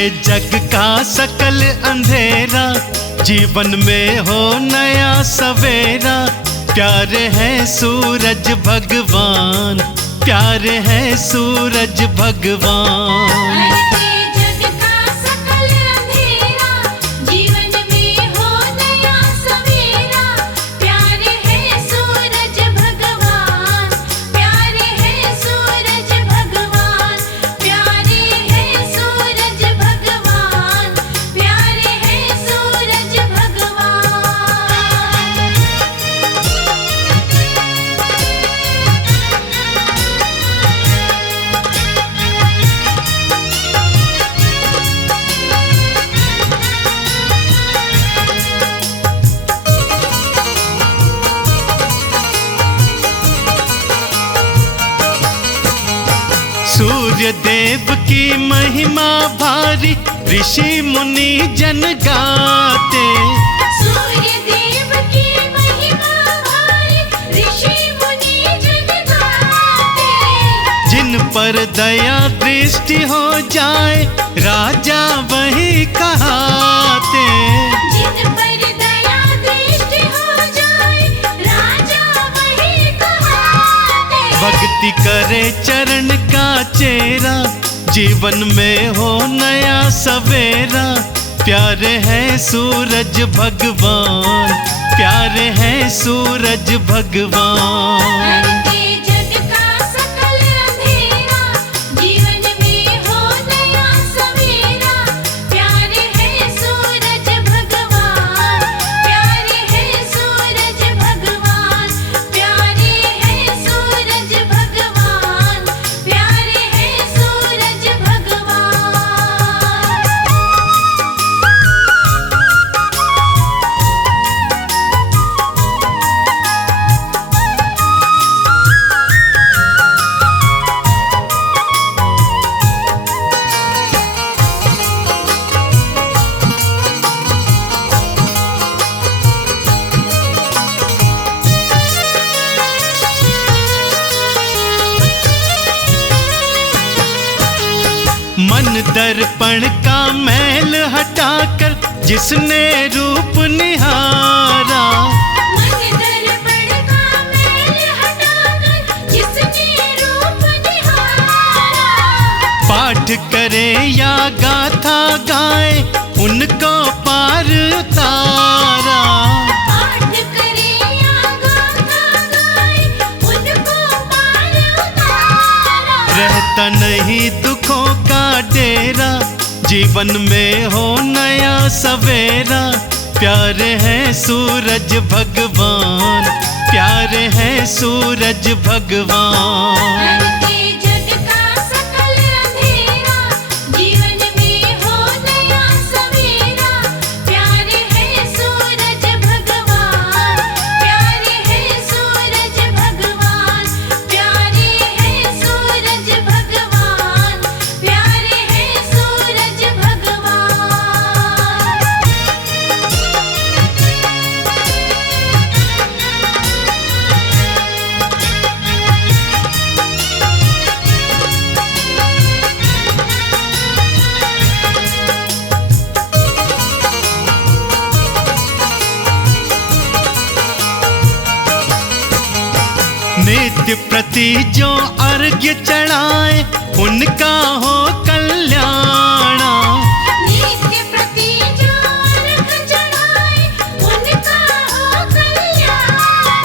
जग का सकल अंधेरा, जीवन में हो नया सवेरा। प्यारे हैं सूरज भगवान, प्यारे हैं सूरज भगवान। सूर्य देव की महिमा भारी, ऋषि मुनि जन गाते। सूर्य देव की महिमा भारी, ऋषि मुनि जन गाते। जिन पर दया दृष्टि हो जाए, राजा वही कहाते। जिन पर दया दृष्टि हो जाए, राजा वही कहाते। भक्ति करे चरण का चेरा, जीवन में हो नया सवेरा। प्यारे हैं सूरज भगवान, प्यारे हैं सूरज भगवान। मन दर्पण का मैल हटाकर जिसने रूप निहारा। मन दर्पण का मैल हटाकर जिसने रूप निहारा। पाठ करे या गाथा गाए, उनको पार उतारा। पाठ करे या गाथा गाए, उनको पार उतारा। रहता नहीं दुखों का डेरा, जीवन में हो नया सवेरा। प्यारे हैं सूरज भगवान, प्यारे हैं सूरज भगवान। नित्य प्रति जो अर्घ्य चढ़ाए, उनका हो कल्याण। नित्य प्रति जो अर्घ्य चढ़ाए, उनका हो कल्याण।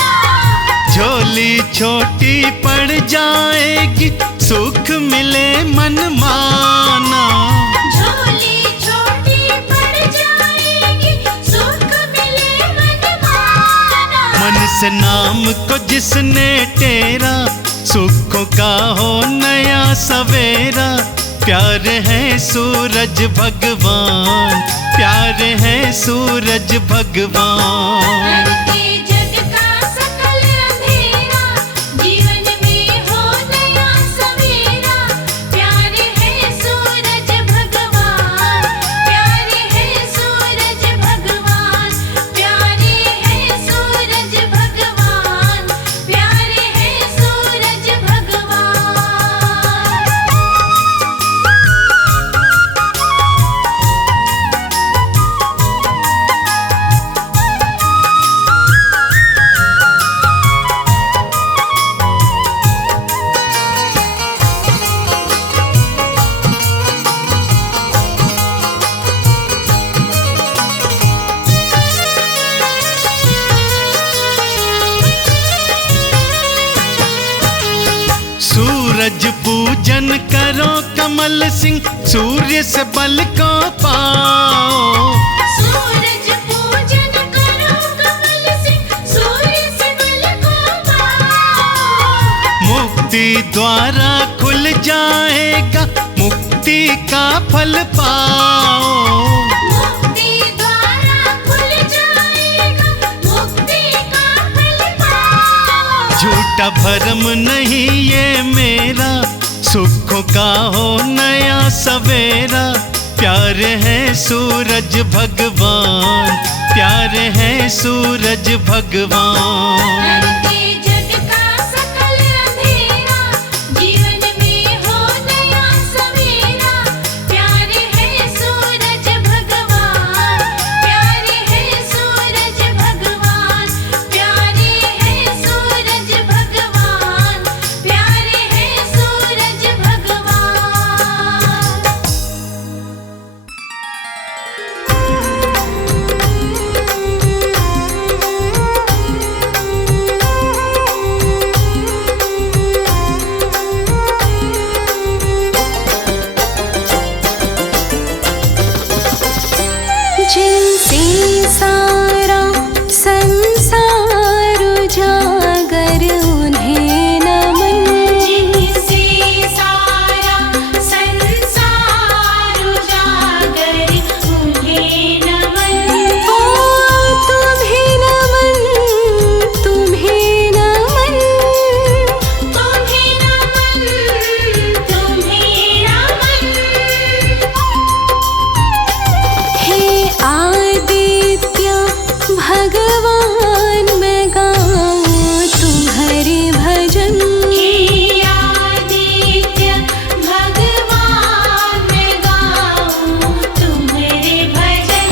झोली छोटी पड़ जाएगी, सुख मिले मन माना। झोली छोटी पड़ जाएगी, सुख मिले मन माना। मन से नाम को जिसने टेरा, सुखों का हो नया सवेरा। प्यारे हैं सूरज भगवान, प्यारे हैं सूरज भगवान। सूरज पूजन करो कमल सिंह, सूर्य से बल को पाओ। सूरज पूजन करो कमल सिंह, सूर्य से बल को पाओ। मुक्ति द्वारा खुल जाएगा, मुक्ति का फल पाओ। मुक्ति द्वारा खुल जाएगा, मुक्ति का फल पाओ। झूठा भरम नहीं ये मेरा, सुखों का हो नया सवेरा। प्यार है सूरज भगवान, प्यार है सूरज भगवान। हरते जग का सकल अंधेरा, जीवन में हो नया सवेरा। प्यार है सूरज भगवान, प्यार है सूरज भगवान, प्यार है सूरज भगवान, प्यार है सूरज भगवान। जिनसे सारा संसार उजागर उन्हें नमन। जिनसे सारा संसार उजागर उन्हें नमन। ओ तुम्हें नमन, तुम्हें नमन, तुम्हें नमन, तुम्हें नमन। हे आदित्य भगवान, मैं गाऊं तुम्हारे भजन। हे आदित्य भगवान, मैं गाऊं तुम्हारे भजन।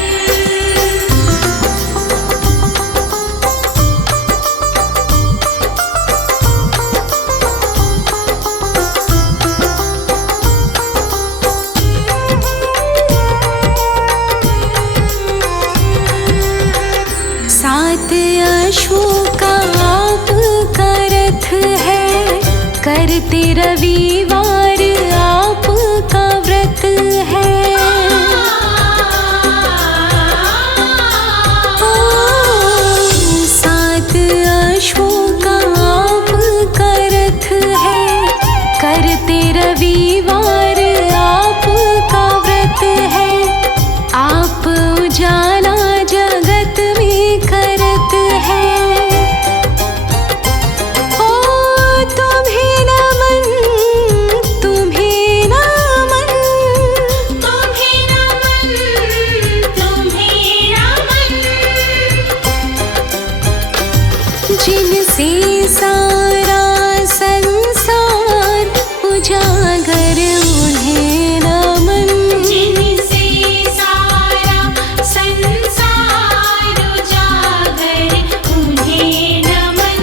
सात अश्वों का आपका रथ है, करते रविवार आपका व्रत है। सात अश्वों का आपका रथ है, करते रविवार आपका व्रत है। आप उजाला जगत में करत है। ओ तुम्हें नमन, तुम्हें नमन, तुम्हें नमन, तुम्हें नमन। जिनसे सारा संसार उजागर उन्हें नमन। जिनसे सारा संसार उजागर उन्हें नमन।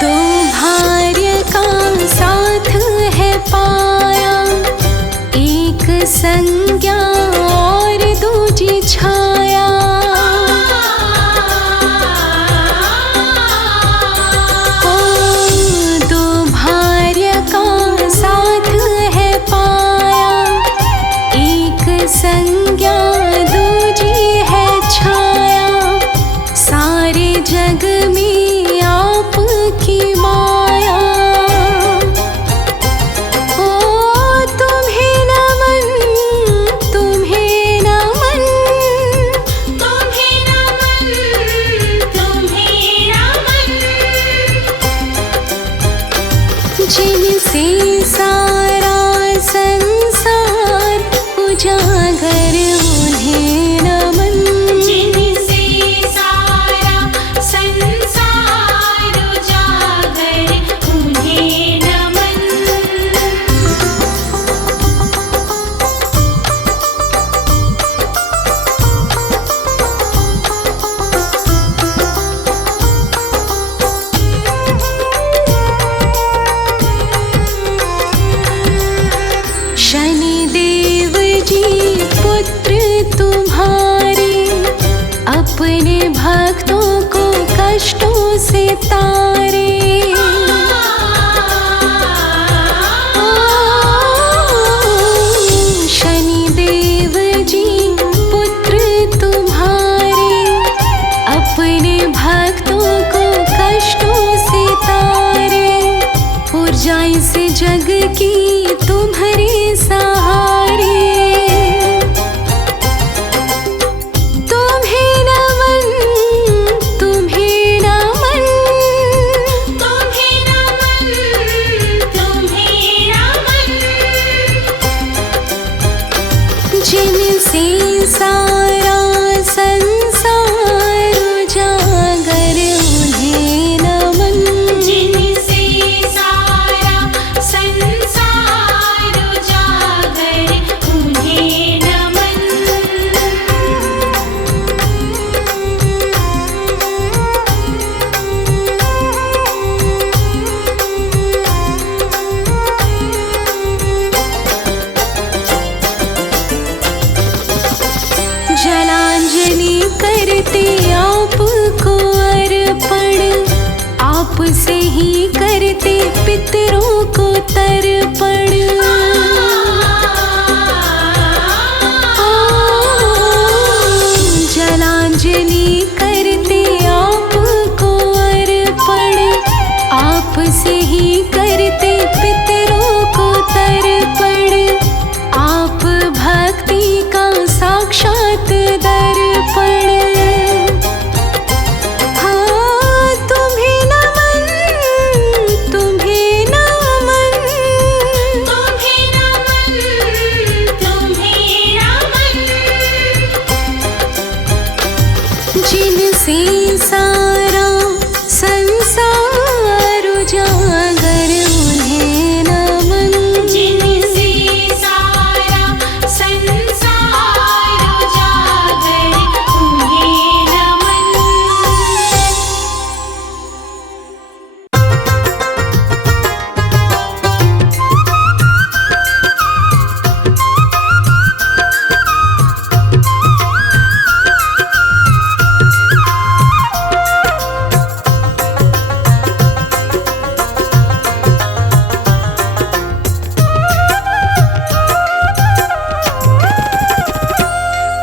दो भार्य का साथ है पाया, एक संज्ञा और दूजी छाया। ओ दो भार्य का साथ है पाया, एक संज्ञा दूजी है छाया। सारे जग में आपकी माया। ओ तुम्हें नमन, तुम्हें नमन, अपने भक्तों को कष्टों से तारे। शनिदेव जी पुत्र तुम्हारे, अपने भक्तों को कष्टों से तारे। ऊर्जा इस जग की तुम्हारे सहारे। तुम्हें नमन, तुम्हें नमन, तुम्हें नमन, तुम्हें नमन। जिनसे सारा संसार उजागर उन्हें नमन। जिनसे सारा संसार उजागर उन्हें नमन। जलांजलि करते आपको अर्पण, आप से ही करते पितरों को तर्पण। जलांजलि करते आपको अर्पण, आप से ही करते पितरों को तर्पण। आप भक्ति का साक्षात दर्पण। हाँ तुम्हें नमन, तुम्हें नमन, तुम्हें नमन, तुम्हें नमन। जिनसे सारा संसार उजागर उन्हें नमन। जिनसे सारा संसार उजागर उन्हें नमन।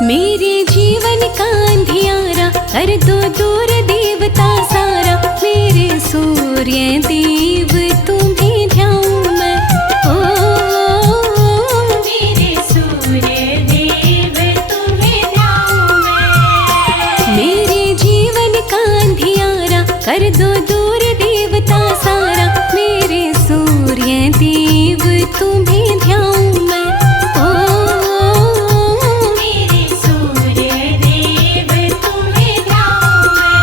मेरे जीवन का अंधियारा कर दो दूर देवता सारा। मेरे सूर्य देव तुम्हें ध्याऊं मैं। ओ मेरे सूर्य देव तुम्हें ध्याऊं मैं। मेरे जीवन का अंधियारा कर दो दूर देवता सारा। मेरे सूर्य देव तुम्हें ध्याऊं मैं। ओ मेरे सूर्य देव तुम्हें ध्याऊं मैं।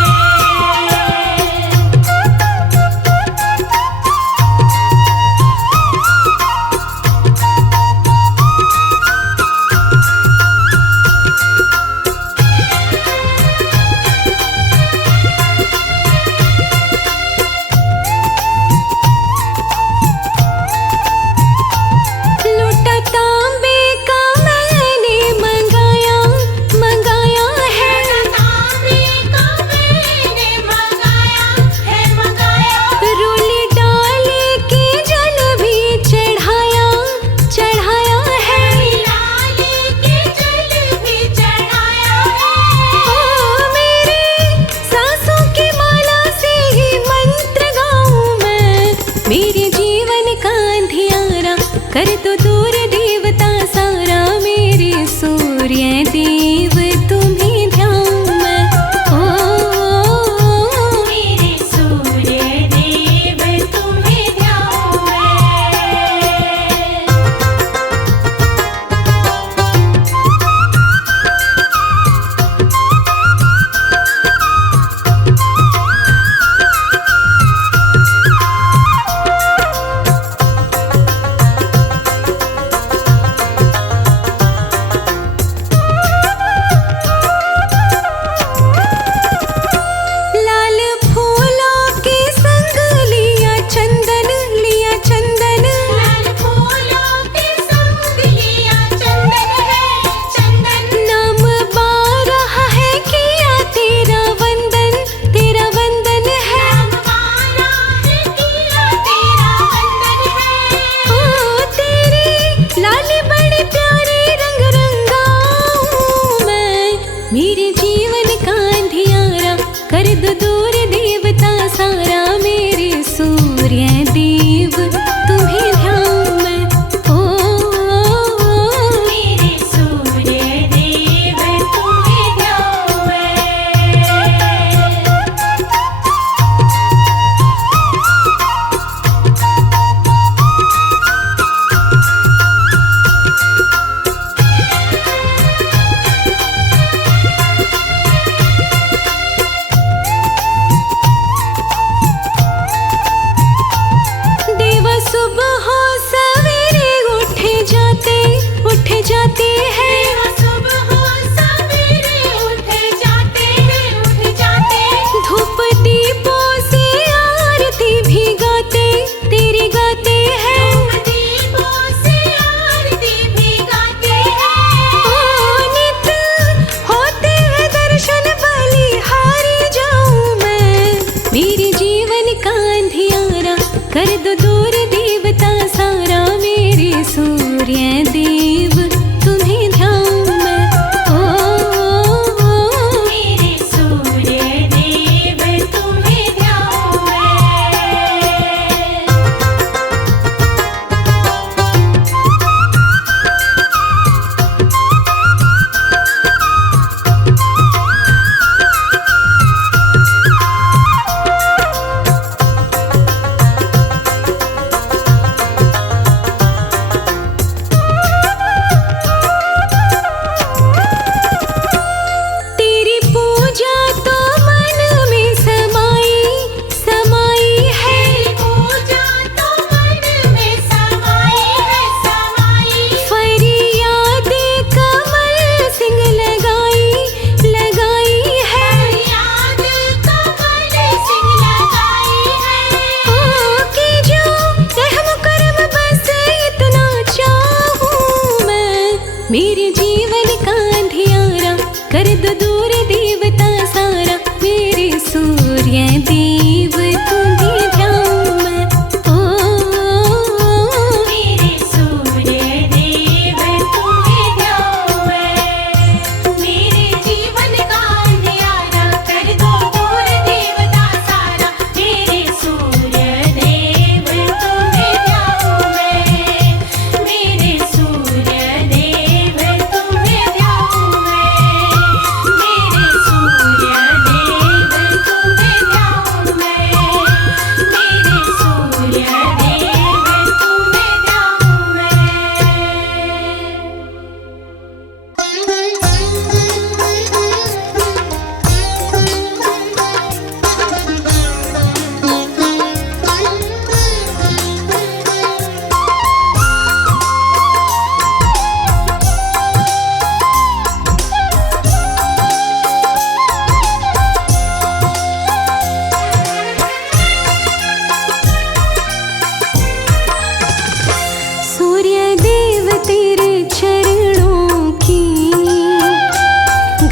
लुटा तांबे का मैंने मंगाया, मंगाया है। तांबे का मैंने मंगाया है, मंगाया। रोली डाले के जल भी चढ़ाया, चढ़ाया है। लाले के जल भी चढ़ाया है। ओ मेरे सांसों की माला से ही मंत्र गाऊं मैं। मेरे जीवन का अंधियारा कर दो दूर देवता सारा। मेरे सूर्य देव तुम्हें ध्याऊं मैं। ओ मेरे सूर्य देव तुम्हें ध्याऊं मैं।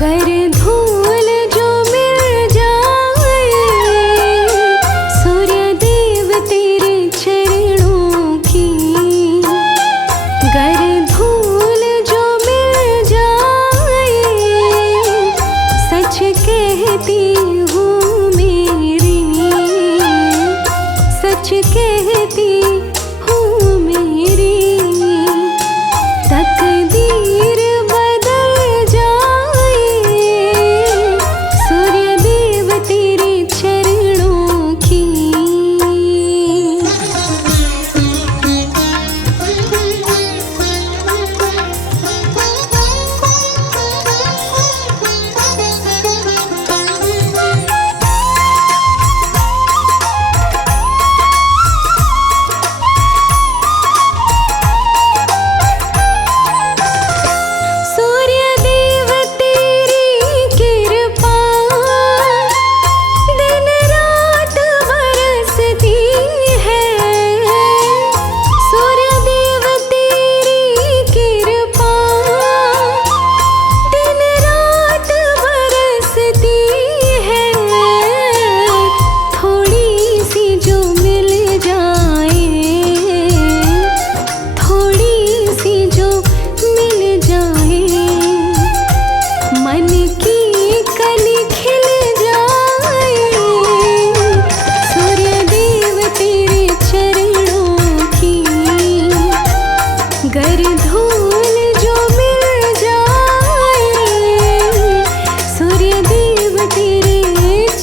गर धूल जो मिल जाए सूर्य देव तेरे चरणों की, गर धूल जो मिल जाए सच कहती हूँ मेरी, सच कहती हूँ मेरी, तकदीर बदल जाए सूर्य देव तेरे चरणों की। सूर्य देव तेरी कृपा दिन रात बरसती है, सूर्य देव तेरी कृपा दिन रात बरसती है, थोड़ी सी जो मिल जाए, थोड़ी सी जो मिल जाए मन की कली खिल जाए सूर्य देव तेरे चरणों की, गर धूल जो मिल जाए सूर्य देव तेरे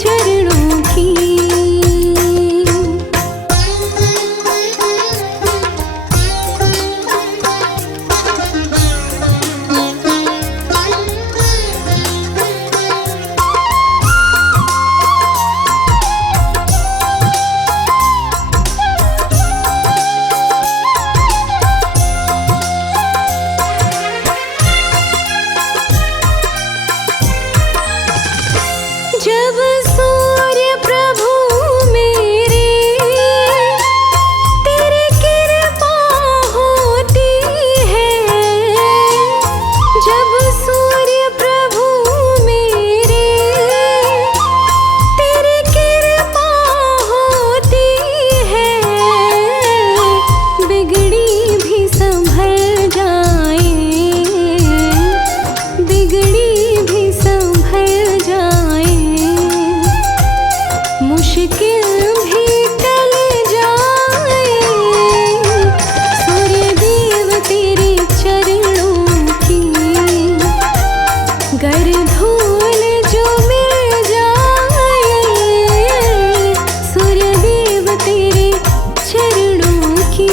चरणों की। जब सूर्य प्रभु मेरे तेरी कृपा होती है, जब सूर्य प्रभु मेरे तेरी कृपा होती है, बिगड़ी भी संभल जाए, बिगड़ी भी संभल जाए, मुश्किल भी टल जाए सूर्य देव तेरे चरणों की, गर धूल जो मिल जाए सूर्य देव तेरे चरणों की।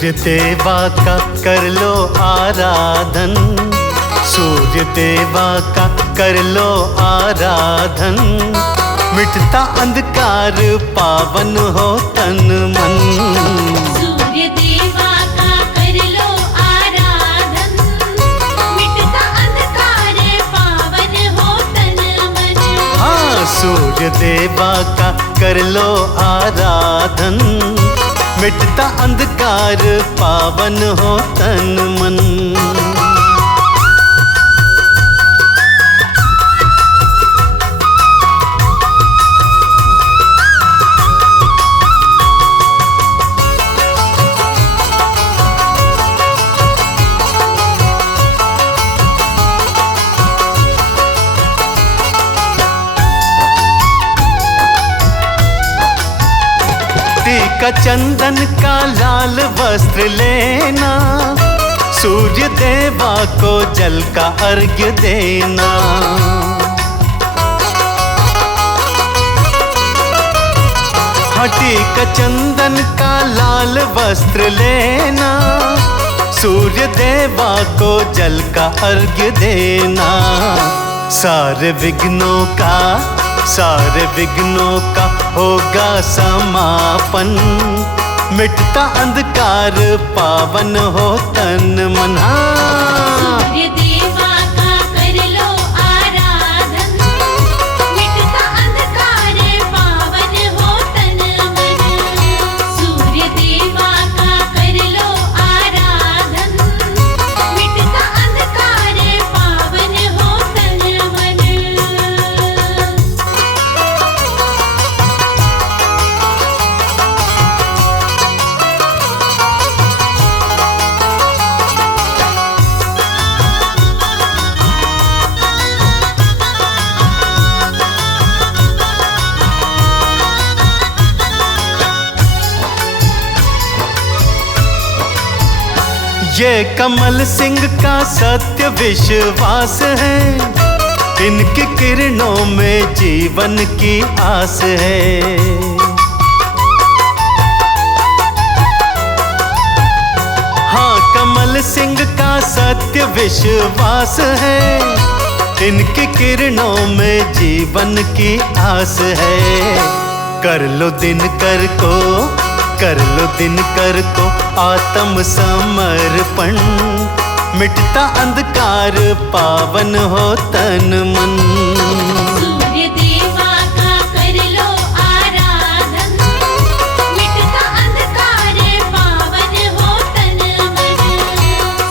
सूर्य देवा का कर लो आराधन, सूर्य देवा का कर लो आराधन, मिटता अंधकार पावन हो तन मन। सूर्य देवा का कर लो आराधन, मिटता अंधकार पावन हो तन मन। हाँ, सूर्य देवा का कर लो आराधन, मिटता अंधकार पावन हो तन मन। टीका चंदन का लाल वस्त्र लेना, सूर्य देवा को जल का अर्घ्य देना। हाँ, टीका चंदन का लाल वस्त्र लेना, सूर्य देवा को जल का अर्घ्य देना। सारे विघ्नों का होगा समापन, मिटता अंधकार पावन हो तन मन। सूर्य देवा का कर लो आराधन, मिटता अंधकार पावन हो तन मन। सूर्य देवा का कर लो आराधन, मिटता अंधकार पावन हो तन मन। ये कमल सिंह का सत्य विश्वास है, इनकी किरणों में जीवन की आस है। हाँ, कमल सिंह का सत्य विश्वास है, इनकी किरणों में जीवन की आस है। कर लो दिनकर को आत्म समर्पण, मिटता अंधकार पावन हो तन मन। सूर्य देवा का कर लो आराधन, मिटता अंधकार पावन हो तन मन।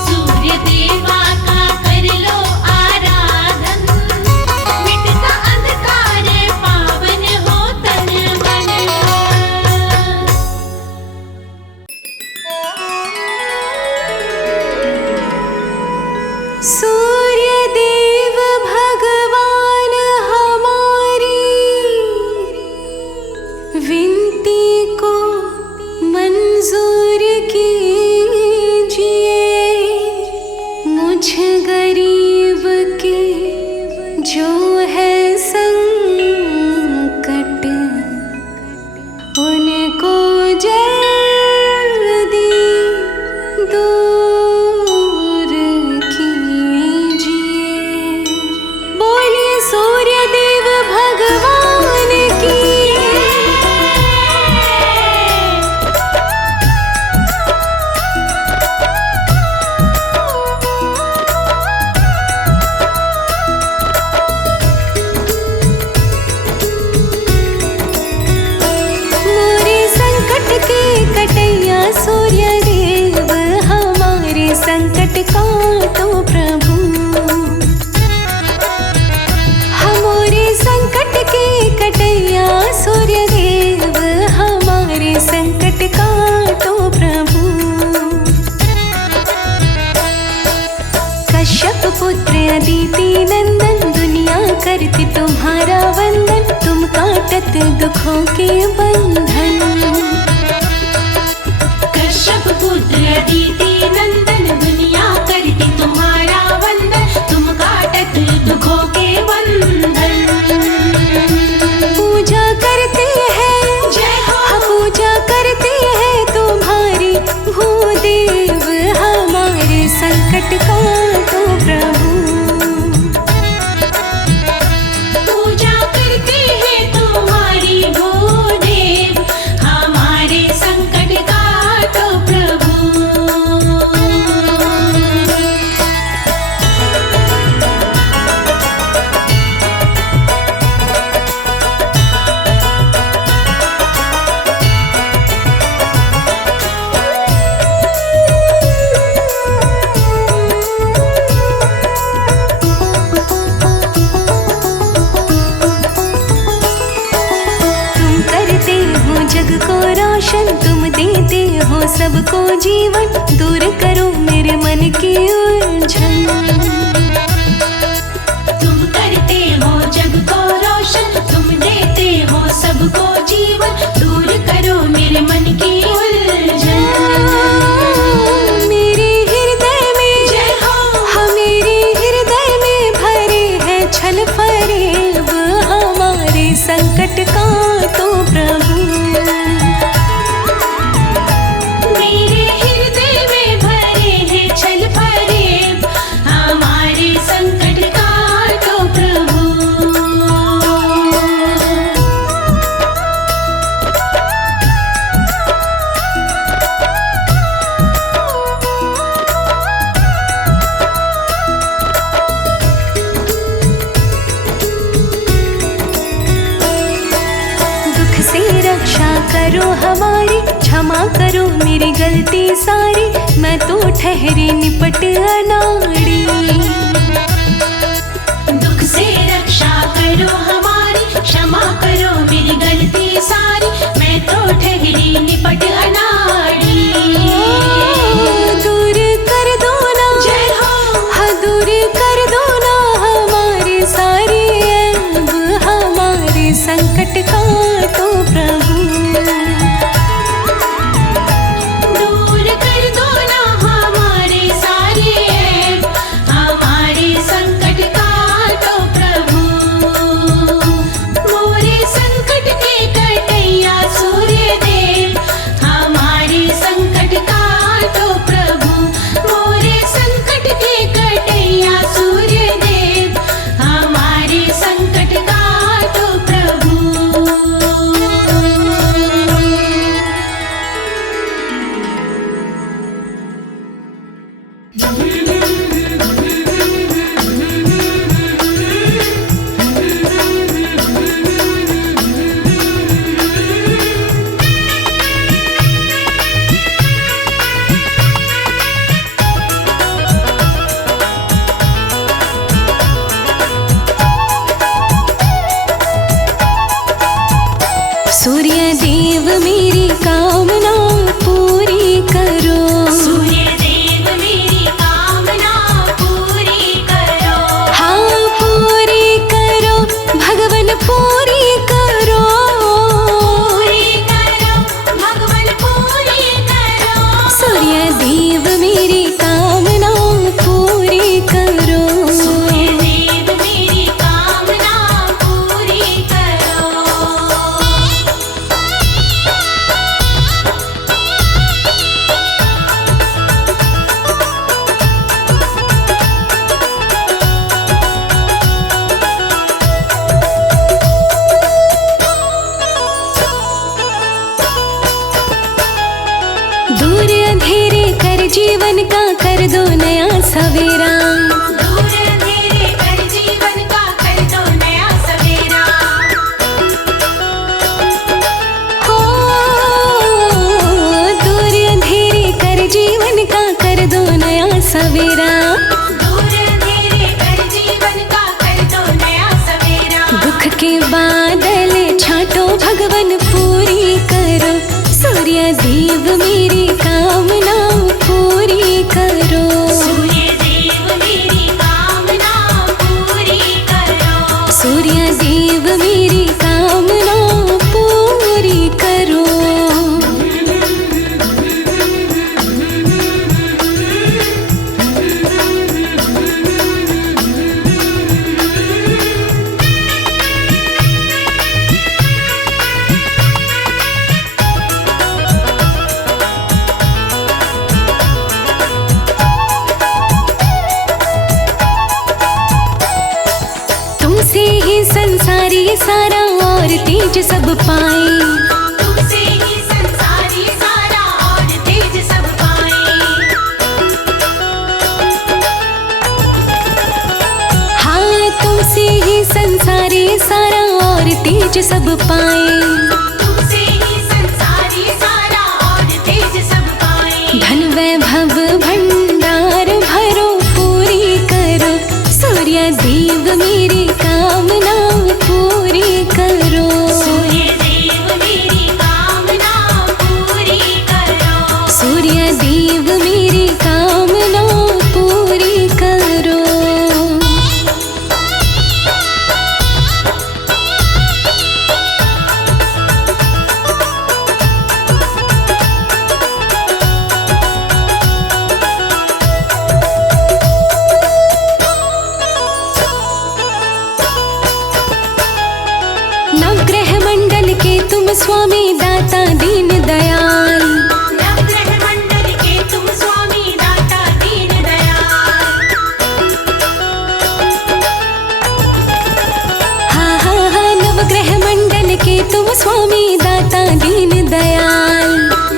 सूर्य देवा का कर लो आराधन, मिटता अंधकार पावन हो तन मन। सूर्य देव भगवान हमारी विनती को मंजूर कीजिए। मुझ गरीब के जो है संकट, उनको जल्दी दूर कीजिए। बोलिए सूर्य देव भगवान की। सबको जीवन, दूर करो मेरे मन की उलझन। तुम करते हो जग को रोशन, तुम देते हो सबको जीवन, दूर करो मेरे मन की उलझन। मेरे हृदय में जय हो। हाँ मेरे हृदय में भरे है छल फरेब, हमारे संकट का तो प्रभु। मेरे हृदय में भरे हैं छल फरेब, हमारे संकट का तो प्रभु। दुख से रक्षा करो हमारी, क्षमा करो मेरी गलती सारी, मैं तो ठहरी निपट अनाड़ी। दुख से रक्षा करो हमारी, क्षमा करो मेरी गलती सारी, मैं तो ठहरी निपट अनाड़ी। दूर कर दो ना, जय हो। हाँ दूर कर दो ना हमारे सारे ऐब, हमारे संकट का तो प्रभु। दूर कर दो ना हमारे सारे ऐब, हमारे संकट का तो प्रभु। मोरे संकट के कटैया सूर्य देव, हमारे संकट का तो प्रभु। मोरे संकट के कटैया सूर्य देव, हमारे संकट का तो प्रभु। सूर्य देव मेरी कामना पूरी करो। सूर्य देव मेरी कामना पूरी करो। हाँ पूरी करो भगवन पूरी करो। पूरी करो भगवन पूरी करो। सूर्य देव मेरी कामना पूरी करो। सूर्य देव मेरी कामना पूरी करो। दूर अंधेरे कर जीवन का कर दो नया सवेरा। दूर अंधेरे कर जीवन का कर दो नया सवेरा। हो दूर अंधेरे कर जीवन का कर दो नया सवेरा। दूर अंधेरे कर जीवन का कर दो नया सवेरा। दुख के बादल छाटो भगवन पूरी करो। सूर्य देव मेरी कामना पूरी करो। सूर्य देव मेरी कामना पूरी करो। सूर्य देव मेरी कामना पूरी करो। तुमसे ही संसारी सारा और तेज सब पाए। तुमसे ही संसारी सारा और तेज सब पाए। हाँ तुमसे ही संसारी सारा और तेज सब पाए। तुमसे ही संसारी सारा और तेज सब पाए। धन वैभव भंडार भरो पूरी करो। सूर्य देव मेरी कामना पूरी करो। सूर्य देव मेरी कामना पूरी करो। सूर्य तुम स्वामी दाता दीन दयाल। नवग्रह मंडल के तुम स्वामी दाता दीन दयाल। हा हा हा नवग्रह मंडल के तुम स्वामी दाता दीन दयाल।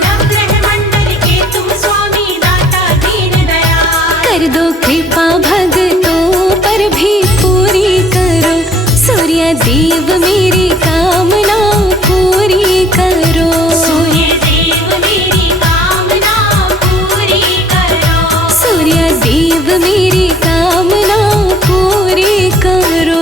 नवग्रह मंडल के तुम स्वामी दाता दीन दयाल। कर दो कृपा भक्तों पर भी पूरी करो, सूर्य देव मेरी कामना पूरी करो। सूर्य देव मेरी कामना पूरी करो। सूर्य देव मेरी कामना पूरी करो।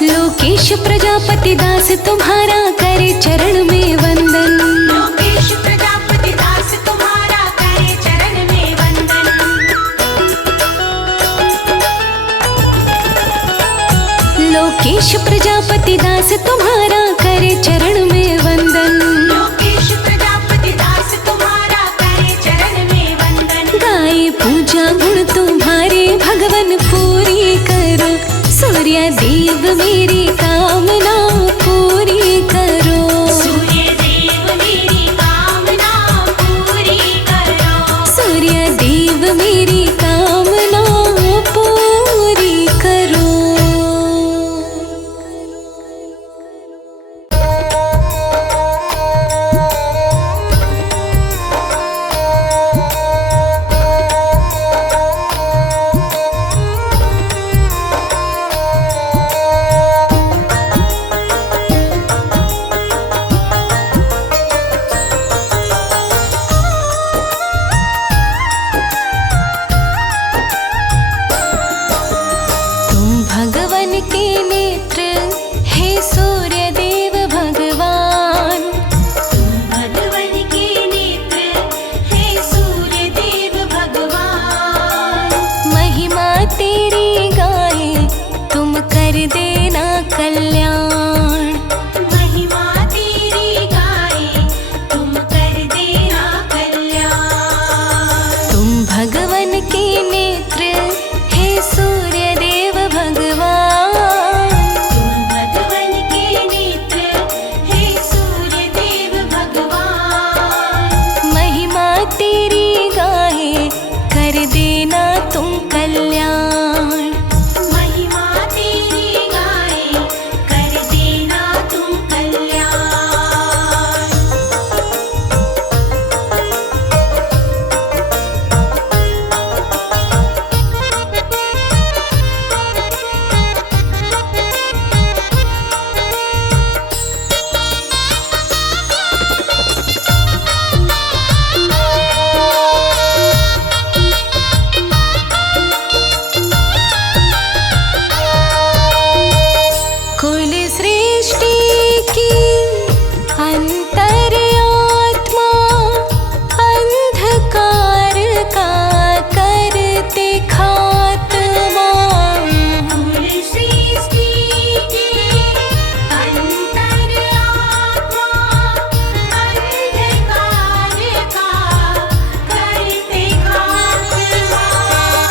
लोकेश प्रजापति दास तुम्हारा करे चरण में वंदन। लोकेश प्रजापति दास तुम्हारा करे चरण में वंदन। लोकेश प्रजापति दास तुम्हारा करे चरण में वंदन। लोकेश प्रजापति दास तुम्हारा करे चरण में वंदन। गाए पूजा गुण तुम्हारे भगवन पूरी करो, सूर्य देव मेरी कामना पूरी करो। सूर्य देव मेरी कामना पूरी करो। सूर्य देव मेरी कामना पूरी करो।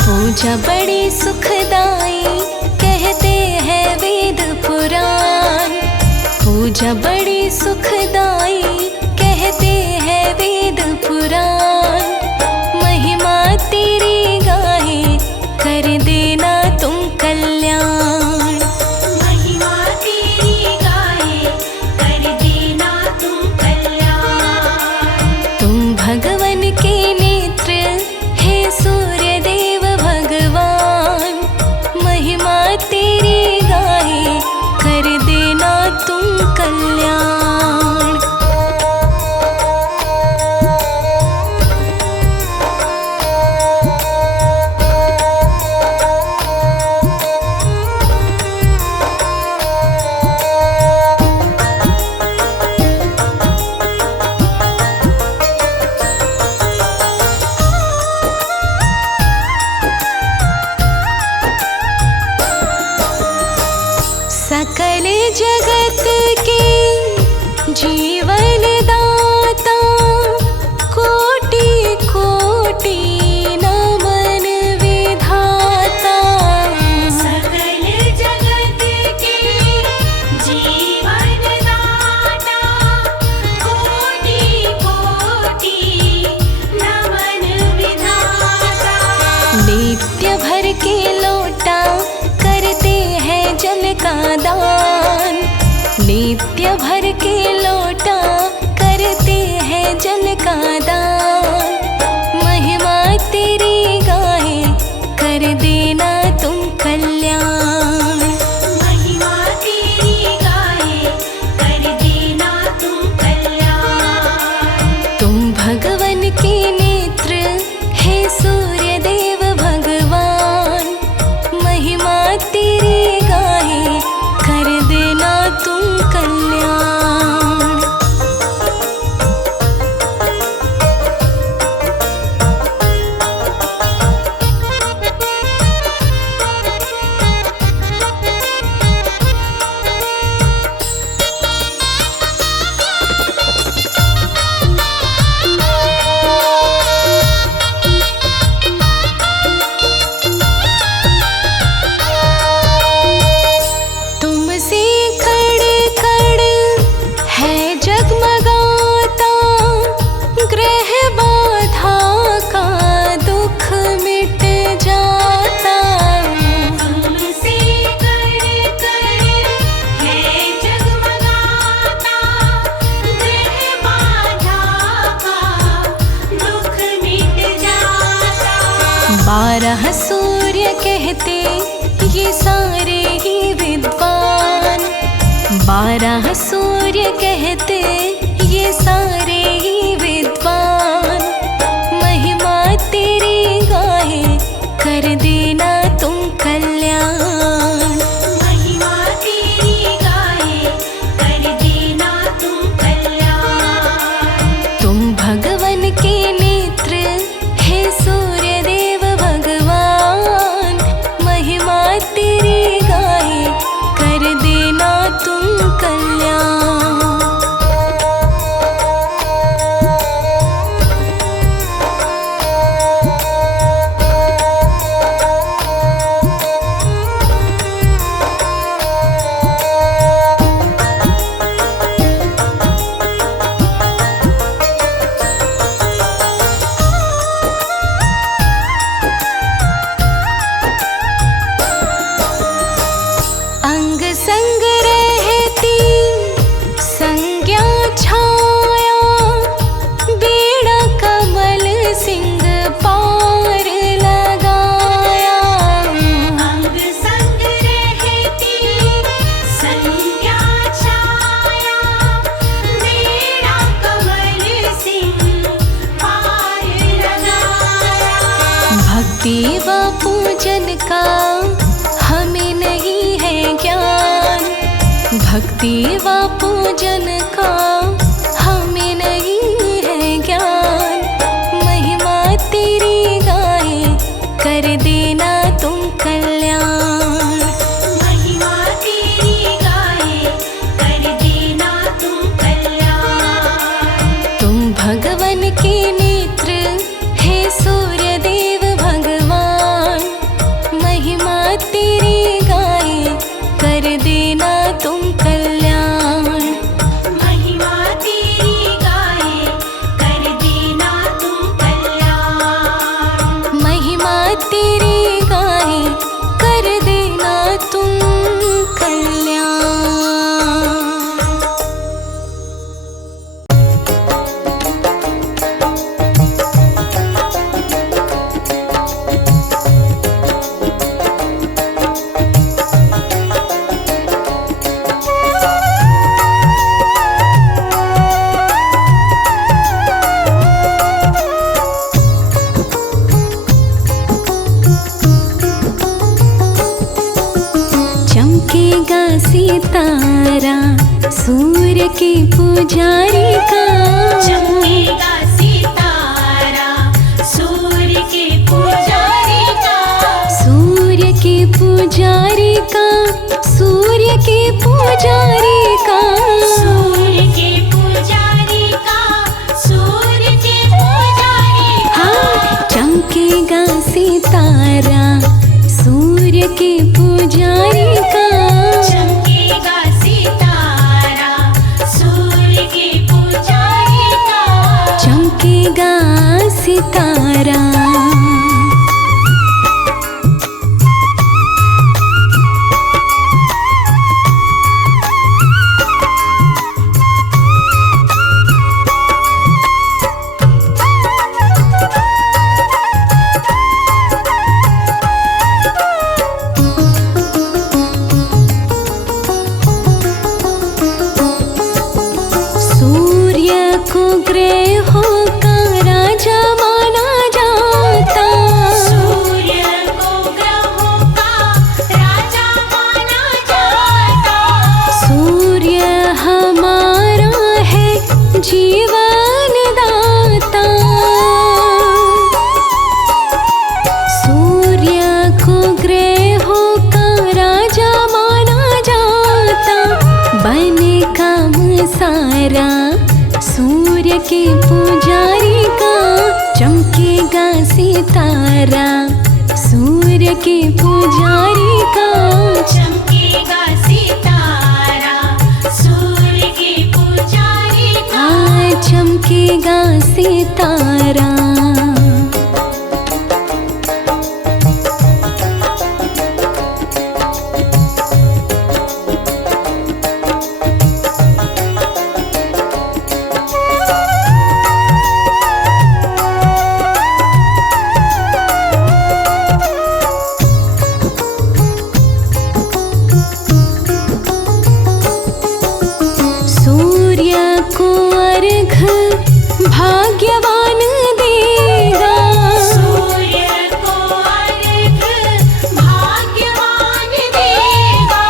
पूजा बड़ी सुखदाई कहते हैं वेद पुराण। पूजा बड़ी सुखदाई कहते हैं वेद पुराण। महिमा तेरी गाए कर देना तुम कल्याण। महिमा तेरी गाए कर देना तुम कल्याण। तुम भगवन के नेत्र हे सूर्य देव भगवान। महिमा तेरी गाए कर देना तुम कल्याण। भर के लोटा करते हैं जल का दान। महिमा तेरी गाए कर देना तुम कल्याण। महिमा तेरी गाए कर देना तुम कल्याण। तुम भगवन के नेत्र हे सूर्य देव भगवान। महिमा तेरी गाए कर देना तुम कल्याण। तुमसे कड़ कड़ है जगमगाता, ग्रह बाधा का दुख मिट जाता। तुमसे कड़ कड़ है जगमगाता, ग्रह बाधा का दुख मिट जाता। 12 सूर्य कहते ये सारे ही विद्वान। 12 सूर्य कहते ये सारे ही विद्वान। महिमा तेरी गाए कर देना तुम कल्याण। महिमा तेरी गाए कर देना तुम कल्याण। तुम भगवन के नेत्र हे सूर्य देव भगवान। महिमा तेरी गाए कर देना तुम कल्याण। अंग संग रहती संज्ञा छाया, बेड़ा कमल सिंह पार लगाया। अंग संग रहती संज्ञा छाया, बेड़ा कमल सिंह पार लगाया। भक्ति व पूजन का हमें नहीं है ज्ञान। भक्ति व पूजन का हमें नहीं है ज्ञान। महिमा तेरी गाए कर देना तुम कल्याण। महिमा तेरी गाए कर देना तुम कल्याण। तुम भगवन के नेत्र हे सूर्य देव भगवान। महिमा तेरी गाए कर देना तुम कल्याण। महिमा तेरी गाए कर देना तुम कल्याण। महिमा तेरी गाए कर देना तुम कल्याण। चमकेगा सितारा सूर्य के पुजारी का। चमकेगा सितारा सूर्य के पुजारी का। सूर्य के पुजारी का। सूर्य के पुजारी का। सूर्य के पुजारी का। सूर्य के पुजारी का। हाँ, चमकेगा सितारा सूर्य के पुजारी का। चमकेगा सितारा सूर्य के पुजारी का। चमकेगा सितारा। के पुजारी का चमकेगा सितारा, सूर्य के पुजारी का चमकेगा सितारा, सूर्य के पुजारी का चमकेगा सितारा। भाग्यवान देगा, सूर्य को अर्घ भाग्यवान देगा,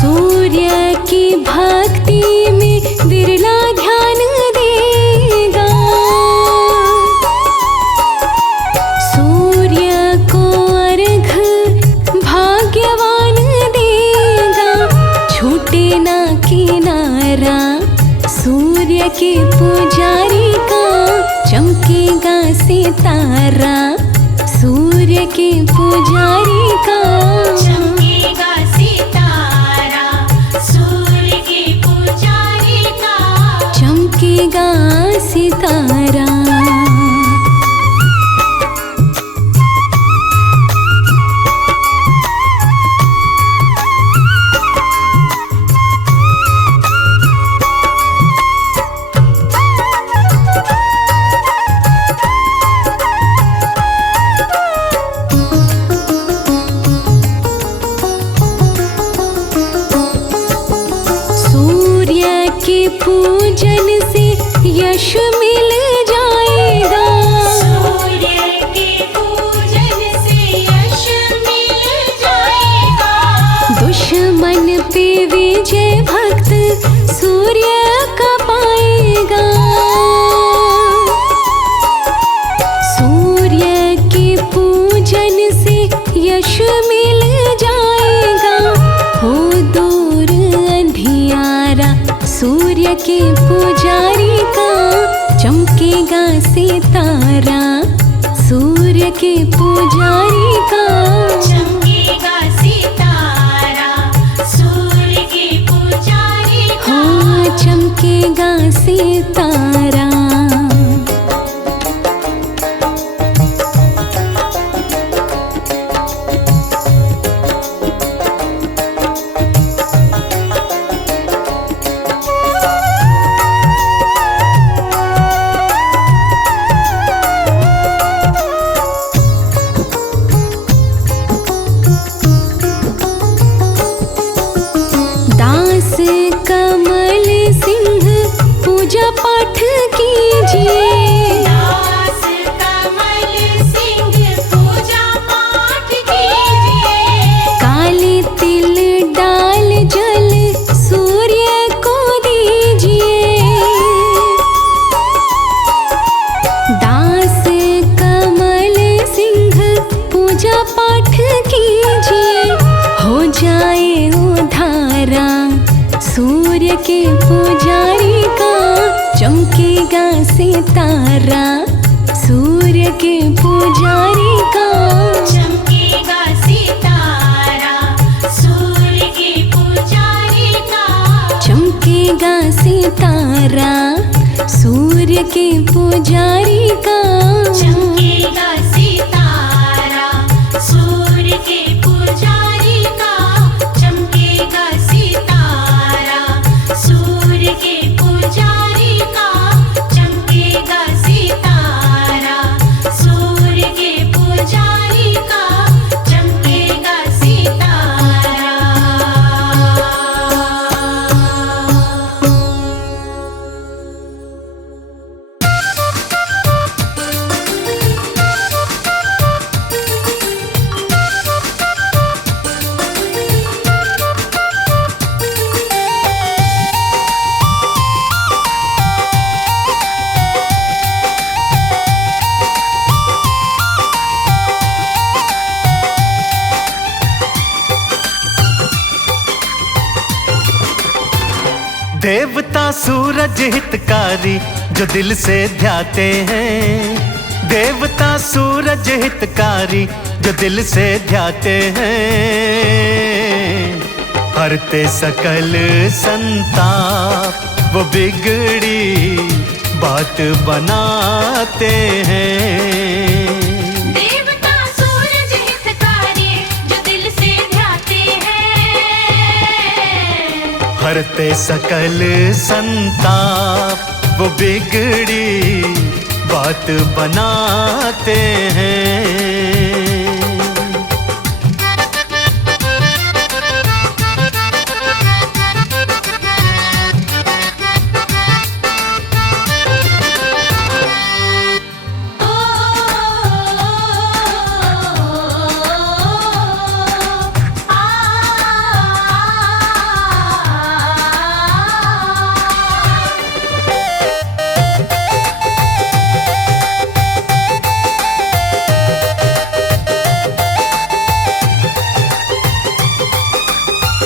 सूर्य की भक्ति में विरला ध्यान देगा, सूर्य को अर्घ भाग्यवान देगा, छूटे ना किनारा, सूर्य के पुजारी का चमकेगा सितारा, सूर्य के पुजारी का चमकेगा सितारा, सूर्य के पुजारी का चमकेगा सितारा। पूजन से यश मिल जाएगा, सूर्य के पूजन से यश मिल जाएगा, दुश्मन पे विजय भक्त सूर्य का पाएगा, सूर्य के पूजन से यश मिल जाएगा, हो दूर अंधियारा, सूर्य के पुजारी का चमकेगा सितारा, सूर्य के पुजारी का चमकेगा सितारा, सूर्य के पुजारी का चमकेगा सितारा। दास कमल सिंह पूजा पाठ कीजिए, दास कमल सिंह पूजा पाठ कीजिए, काले तिल डाल जल सूर्य को दीजिए, दास कमल सिंह पूजा पाठ कीजिए, हो जाए उधारा, सूर्य के पुजारी का चमकेगा सितारा, सूर्य के पुजारी का चमकेगा सितारा, सूर्य के पुजारी का चमकेगा सितारा, सूर्य के पुजारी का चमकेगा सितारा, सूर्य के पुजारी का चमकेगा सितारा, सूर्य के पुजारी का चमकेगा सितारा, सूर्य के पुजारी का चमकेगा सितारा। देवता देवता सूरज हितकारी जो दिल से ध्याते हैं, देवता सूरज हितकारी जो दिल से ध्याते हैं, हरते सकल संताप वो बिगड़ी बात बनाते हैं। देवता सूरज हितकारी जो दिल से ध्याते हैं, हरते सकल संताप वो बिगड़ी बात बनाते हैं।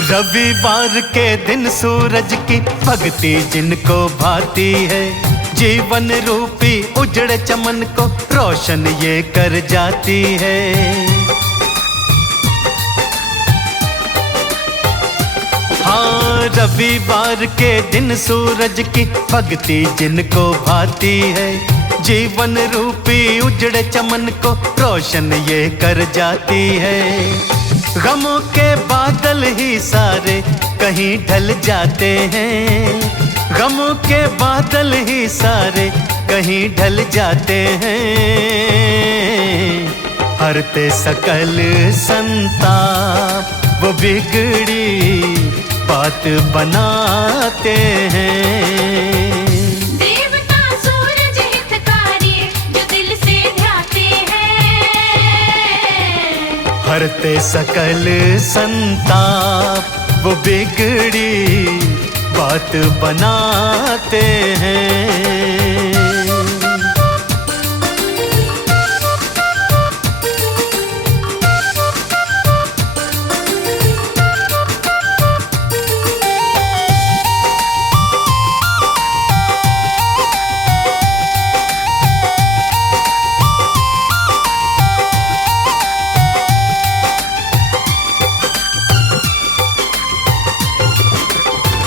रविवार के दिन सूरज की भक्ति जिनको भाती है, जीवन रूपी उजड़े चमन को रोशन ये कर जाती है। हाँ, रविवार के दिन सूरज की भक्ति जिनको भाती है, जीवन रूपी उजड़े चमन को रोशन ये कर जाती है। गमों के बादल ही सारे कहीं ढल जाते हैं, गमों के बादल ही सारे कहीं ढल जाते हैं, हरते सकल संताप वो बिगड़ी बात बनाते हैं। देवता सूरज हितकारी जो दिल से ध्याते हैं, हरते सकल संताप वो बिगड़ी बात बनाते हैं।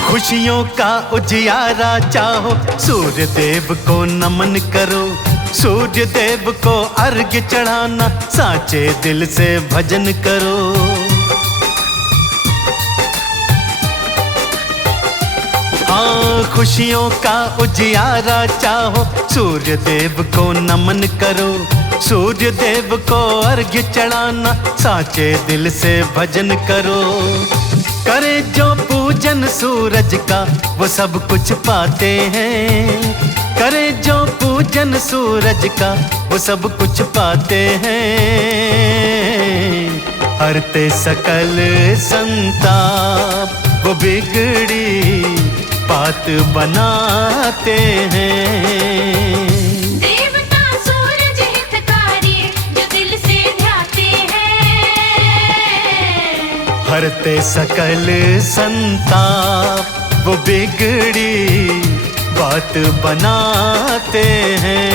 खुशियों का उजियारा चाहो, सूर्य देव को नमन करो, सूर्य देव को अर्घ्य चढ़ाना साचे दिल से भजन करो। हाँ, खुशियों का उजियारा चाहो, सूर्य देव को नमन करो, सूर्य देव को अर्घ्य चढ़ाना साचे दिल से भजन करो। करे जो पूजन सूरज का वो सब कुछ पाते हैं, करे जो पूजन सूरज का वो सब कुछ पाते हैं, हरते सकल संताप वो बिगड़ी बात बनाते हैं। देवता सूरज हितकारी जो दिल से ध्याते हैं, हरते सकल संताप वो बिगड़ी बात बनाते हैं।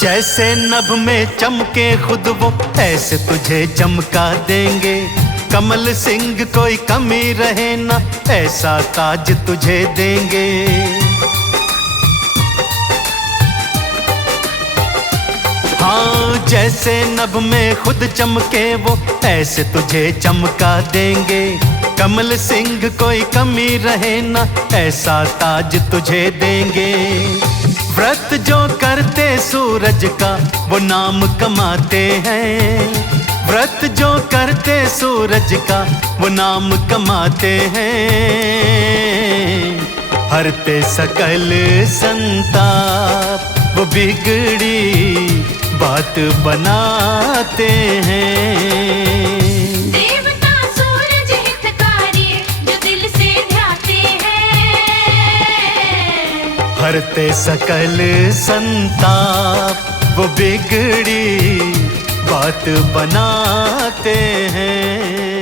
जैसे नभ में चमके खुद वो ऐसे तुझे चमका देंगे, कमल सिंह कोई कमी रहे ना ऐसा ताज तुझे देंगे। हाँ, जैसे नभ में खुद चमके वो ऐसे तुझे चमका देंगे, कमल सिंह कोई कमी रहे ना ऐसा ताज तुझे देंगे। व्रत जो करते सूरज का वो नाम कमाते हैं, व्रत जो करते सूरज का वो नाम कमाते हैं। हरते सकल संताप वो बिगड़ी बात बनाते हैं। देवता सूरज हितकारी जो दिल से ध्याते हैं। हरते सकल संताप वो बिगड़ी बात बनाते हैं।